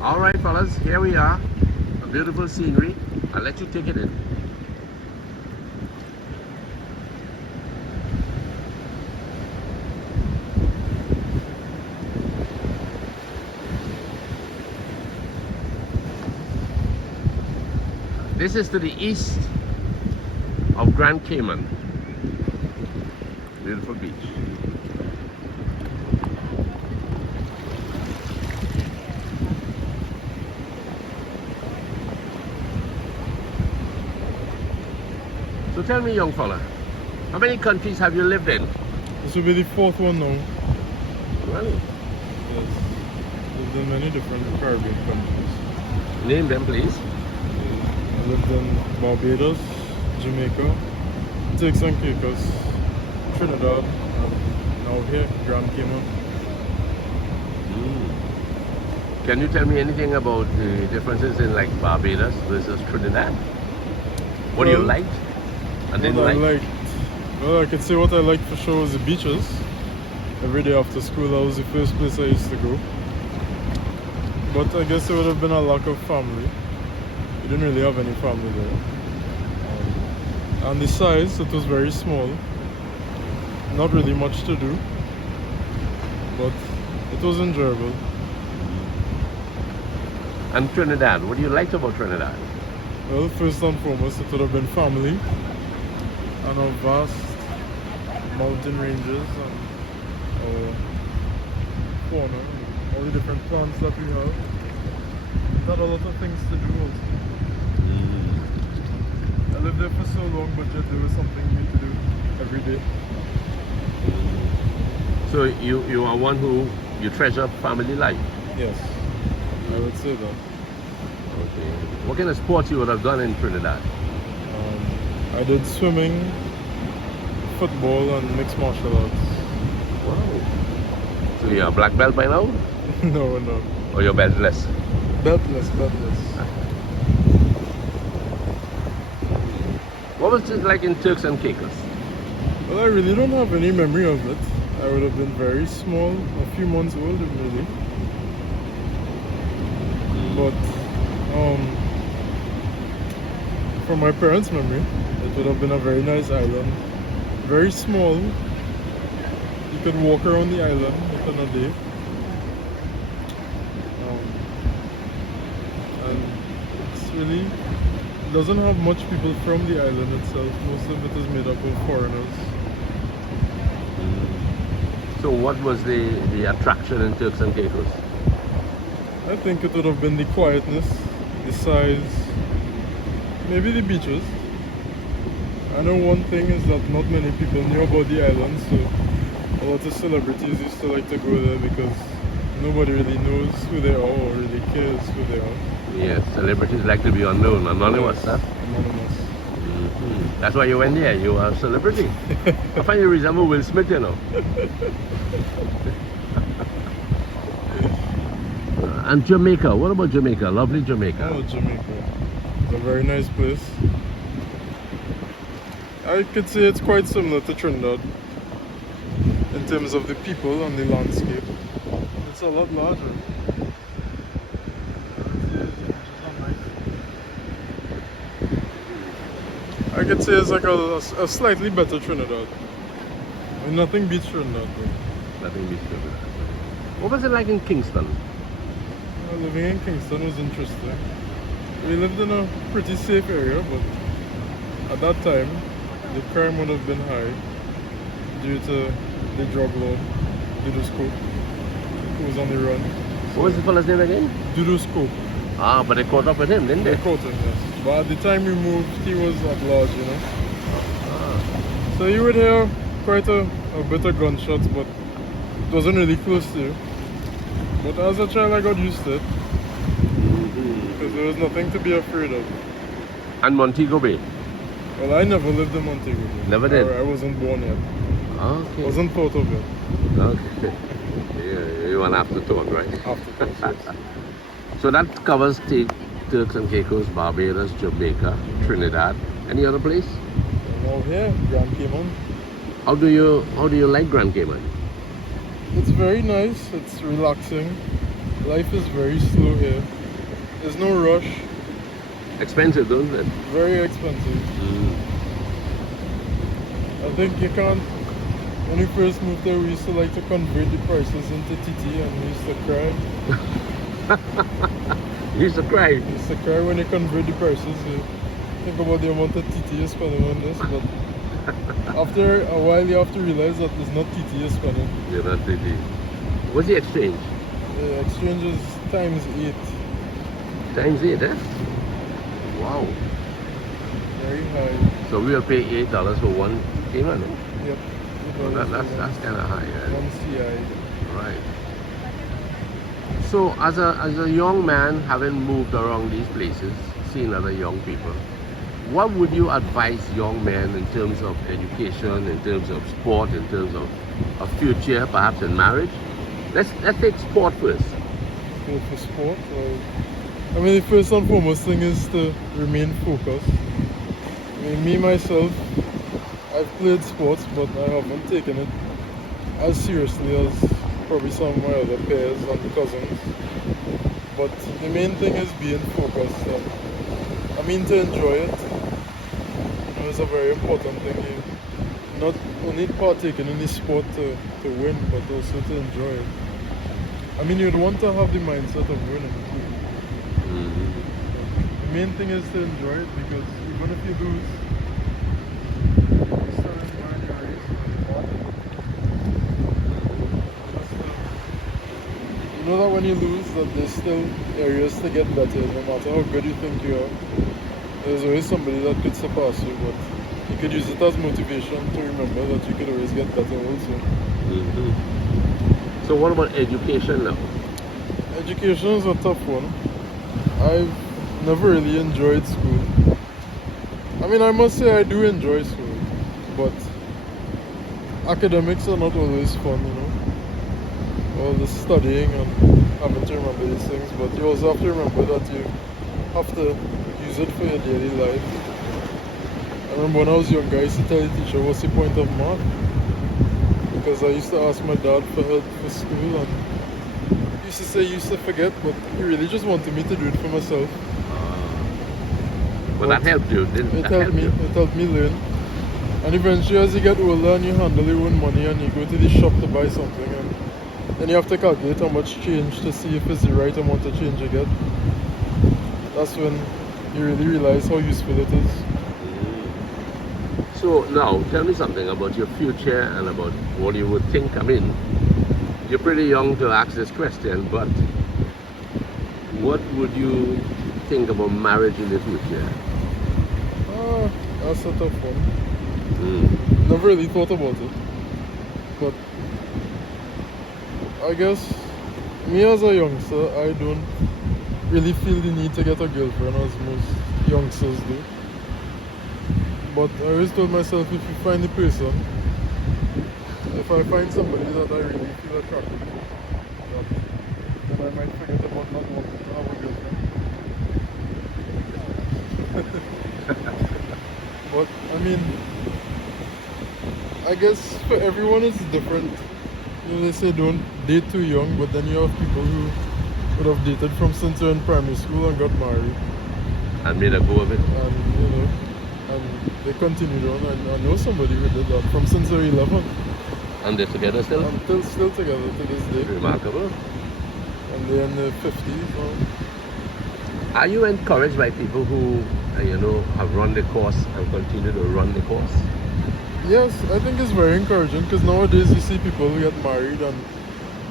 All right, fellas, here we are. A beautiful scenery. I'll let you take it in. This is to the east of Grand Cayman. Beautiful beach. So tell me, young fella, how many countries have you lived in? This will be the fourth one now. Really? Yes. Lived in many different Caribbean countries. Name them, please. I lived in Barbados, Jamaica, Turks and Caicos, Trinidad, and now here, Grand Cayman. Can you tell me anything about the differences in like Barbados versus Trinidad? What do you Well, like and didn't What I like? liked, well, I could say what I liked for sure was the beaches. Every day after school, that was the first place I used to go. But I guess it would have been a lack of family. We didn't really have any family there. And the size, it was very small. Not really much to do, but it was enjoyable. And Trinidad, what do you like about Trinidad? Well, first and foremost, it would have been family and our vast mountain ranges and our fauna, all the different plants that we have. It had a lot of things to do also. I lived there for so long, but yet there was something new to do every day. So you are one who you treasure family life. Yes, I would say that. Okay. What kind of sports you would have done in Trinidad? I did swimming, football, and mixed martial arts. Wow. So you're a black belt by now? No. Or you're beltless? Beltless. What was it like in Turks and Caicos? Well, I really don't have any memory of it. I would have been very small, a few months old, really. But from my parents' memory, it would have been a very nice island. Very small. You could walk around the island within a day. And it's really doesn't have much people from the island itself. Most of it is made up of foreigners. So what was the attraction in Turks and Caicos? I think it would have been the quietness, the size, maybe the beaches. I know one thing is that not many people knew about the island, so a lot of celebrities used to like to go there because nobody really knows who they are or really cares who they are. Yes, celebrities like to be unknown, anonymous, Yes, huh? anonymous. That's why you went there, you are a celebrity. I find you resemble Will Smith, you know. And Jamaica, what about Jamaica? Lovely Jamaica. Oh, Jamaica. It's a very nice place. I could say it's quite similar to Trinidad in terms of the people and the landscape. It's a lot larger. I could say it's like a slightly better Trinidad. I mean, nothing beats Trinidad though. Nothing beats Jamaica. What was it like in Kingston? Living in Kingston was interesting. We lived in a pretty safe area, but at that time, the crime would have been high due to the drug lord, Dudoscope, who was on the run. What was the fella's name again? Dudoscope. Ah, but they caught up with him, didn't They they? caught him, yes. But at the time we moved, he was at large, you know. Ah. So you would hear quite a bit of gunshots, but it wasn't really close to you. But as a child, I got used to it because there was nothing to be afraid of. And Montego Bay? Well, I never lived in Montego Bay. Never did? I wasn't born yet. Okay. Wasn't thought of it. Okay. You want after talk, right? After that, yes. So that covers Turks and Caicos, Barbados, Jamaica, Trinidad. Any other place? And now here, Grand Cayman. How do you like Grand Cayman? It's very nice. It's relaxing. life is very slow here. There's no rush. Expensive, don't it? Very expensive. I think you can't. When we first moved there, we used to like to convert the prices into TT, and we used to cry. You used to cry. We used to cry when you convert the prices. You think about the amount of TT you're spending on this, but after a while, you have to realize that it's not TT you're spending. You're not TT. What's the exchange? The exchange is times 8. Times 8, eh? Wow. Very high. So we will pay $8 for one Cayman, no? Yep. Well, that's kind of high, right? One CI. Right. So as a young man, having moved around these places, seeing other young people, what would you advise young men in terms of education, in terms of sport, in terms of a future, perhaps in marriage? Let's take sport first. Go for sport. I mean, the first and foremost thing is to remain focused. I mean, me myself, I've played sports, but I haven't taken it as seriously as probably some of my other peers and cousins. But the main thing is being focused. I mean, to enjoy it. You know, it's a very important thing. You not only partaking in the sport to win, but also to enjoy it. I mean, you'd want to have the mindset of winning too. The main thing is to enjoy it, because even if you lose, you still enjoy your race. You know that when you lose, that there's still areas to get better. No matter how good you think you are, there's always somebody that could surpass you, but you could use it as motivation to remember that you could always get better also. So what about education now? Education is a tough one. I've never really enjoyed school. I mean, I must say I do enjoy school, but academics are not always fun, you know. All the studying and having to remember these things, but you also have to remember that you have to use it for your daily life. I remember when I was younger, I used to tell the teacher, what's the point of math? Because I used to ask my dad for help for school, and he used to say he used to forget, but he really just wanted me to do it for myself. Well, that helped you, didn't it? It helped me learn. And eventually, as you get older and you handle your own money and you go to the shop to buy something, and then you have to calculate how much change to see if it's the right amount of change you get. That's when you really realize how useful it is. So now, tell me something about your future and about what you would think. I mean, you're pretty young to ask this question, but what would you think about marriage in the future? That's a tough one. Never really thought about it, but I guess me as a youngster, I don't really feel the need to get a girlfriend as most youngsters do. But I always told myself, if you find the person, if I find somebody that I really feel attracted to, then I might forget about not wanting to have a girlfriend. But I mean, I guess for everyone it's different. You know, they say don't date too young, but then you have people who would have dated from since they're in primary school and got married. And made a go of it. And you know, and they continued on. And I know somebody who did that from since they're 11. And they're together still? And still together to this day. Remarkable. And they're in their 50s now. Are you encouraged by people who, have run the course and continue to run the course? Yes, I think it's very encouraging, because nowadays you see people who get married and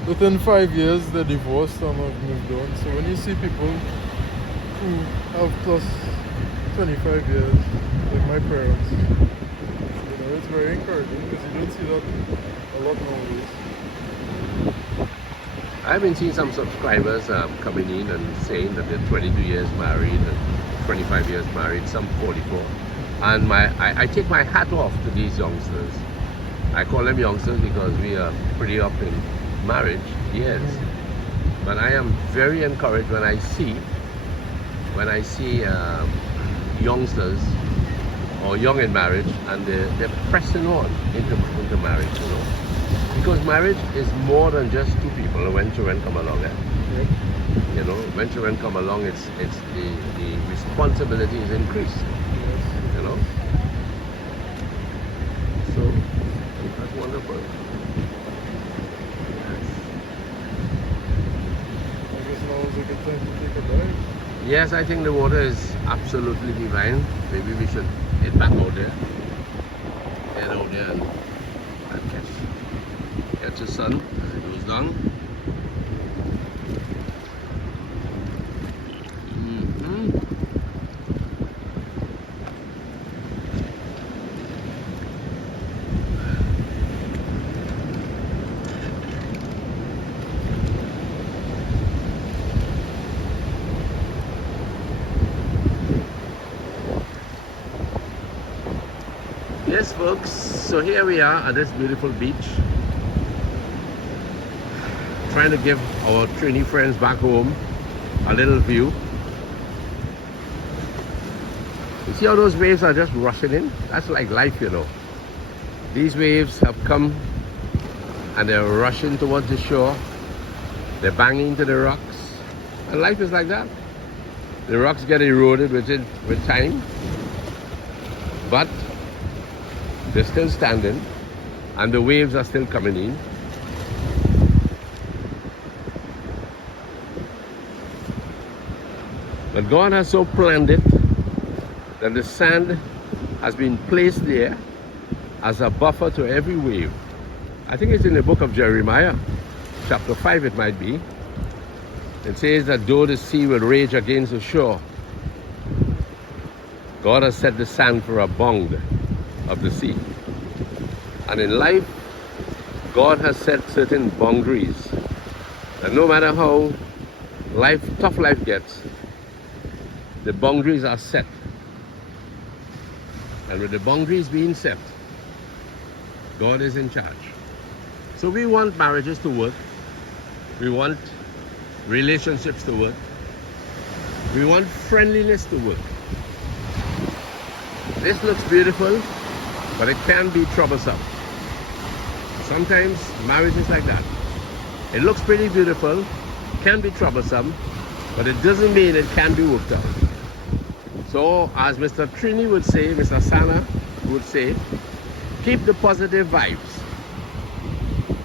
within 5 years they're divorced and have moved on. So when you see people who have plus 25 years, like my parents, it's very encouraging, because you don't see that a lot nowadays. I've been seeing some subscribers coming in and saying that they're 22 years married and 25 years married, some 44. And I take my hat off to these youngsters. I call them youngsters because we are pretty up in marriage years. But I am very encouraged when I see youngsters or young in marriage, and they're pressing on into marriage, Because marriage is more than just two people when children come along. when children come along, it's the responsibility is increased, Yes. you know. So that's wonderful. Yes. I guess now is a good time to take a dive. Yes, I think the water is absolutely divine. Maybe we should head back out there. Head out there and catch the sun as it goes down. Mhm. Yes, folks, so here we are at this beautiful beach, trying to give our Trini friends back home a little view. You see how those waves are just rushing in? That's like life, you know. These waves have come and they're rushing towards the shore. They're banging into the rocks. And life is like that. The rocks get eroded with time, but they're still standing and the waves are still coming in. But God has so planned it that the sand has been placed there as a buffer to every wave. I think it's in the book of Jeremiah, chapter 5 it might be. It says that though the sea will rage against the shore, God has set the sand for a bound of the sea. And in life, God has set certain boundaries. And no matter how tough life gets, the boundaries are set. And with the boundaries being set, God is in charge. So we want marriages to work. We want relationships to work. We want friendliness to work. This looks beautiful, but it can be troublesome. Sometimes marriage is like that. It looks pretty beautiful, can be troublesome, but it doesn't mean it can be worked out. So as Mr. Trini would say, Mr. Sana would say, keep the positive vibes.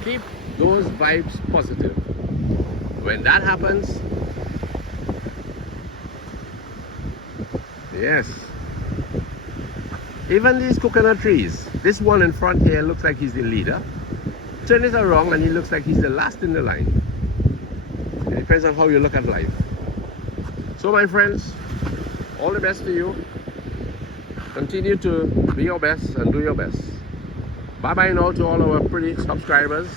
Keep those vibes positive. When that happens, yes. Even these coconut trees, this one in front here looks like he's the leader. Turn it around and he looks like he's the last in the line. It depends on how you look at life. So my friends, all the best to you. Continue to be your best and do your best. Bye bye now to all our pretty subscribers,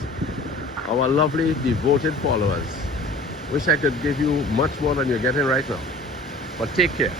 our lovely devoted followers. Wish I could give you much more than you're getting right now. But take care.